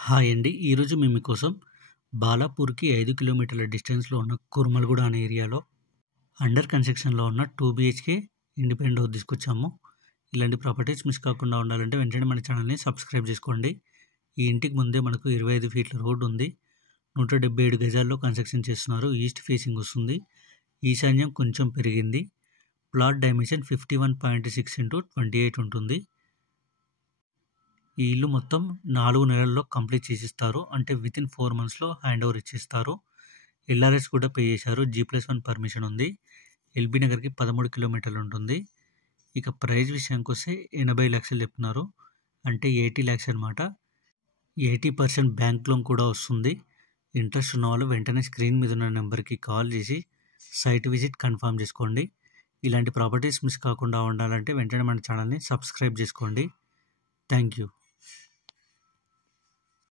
Hi అండి. ఈరోజు మేము మీకోసం బాలాపూర్‌కి 5 కిలోమీటర్ల డిస్టెన్స్‌లో ఉన్న కుర్మల్‌గూడ అనే ఏరియాలో అండర్ కన్‌స్ట్రక్షన్‌లో ఉన్న 2 బీహెచ్‌కే ఇండిపెండెంట్ హౌస్ తీసుకొచ్చాము. ఇలాంటి ప్రాపర్టీస్ మిస్ కాకుండా ఉండాలంటే వెంటనే మన ఛానల్‌ని సబ్స్క్రైబ్ చేసుకోండి. ఈ ఇంటికి ముందే మనకు 25 ఫీట్ల రోడ్ ఉంది. 177 గజాల్లో కన్‌స్ట్రక్షన్ చేస్తున్నారు. ఈస్ట్ ఫేసింగ్ వస్తుంది. ఈశాన్యం కొంచెం పెరిగింది. ప్లాట్ డైమెన్షన్ 51.6x28 ఉంటుంది. ఈ ఇల్లు మొత్తం 4 నెలల్లో కంప్లీట్ చేసిస్తారు. అంటే వితిన్ 4 మంత్స్‌లో హ్యాండ్ ఓవర్ ఇచ్చేస్తారు. ఎల్ఆర్ఎస్ కూడా పే చేశారు. G+1 పర్మిషన్ ఉంది. ఎల్బీ నగర్‌కి 13 కిలోమీటర్లు ఉంటుంది. ఇక ప్రైస్ విషయానికొస్తే 80 లక్షలు చెప్తున్నారు. అంటే 80 లాక్స్ అనమాట. 80% బ్యాంక్ లోన్ కూడా వస్తుంది. ఇంట్రెస్ట్ ఉన్న వాళ్ళు వెంటనే స్క్రీన్ మీద ఉన్న నెంబర్‌కి కాల్ చేసి సైట్ విజిట్ కన్ఫర్మ్ చేసుకోండి. ఇలాంటి ప్రాపర్టీస్ మిస్ కాకుండా ఉండాలంటే వెంటనే మన ఛానల్‌ని సబ్స్క్రైబ్ చేసుకోండి. Thank you.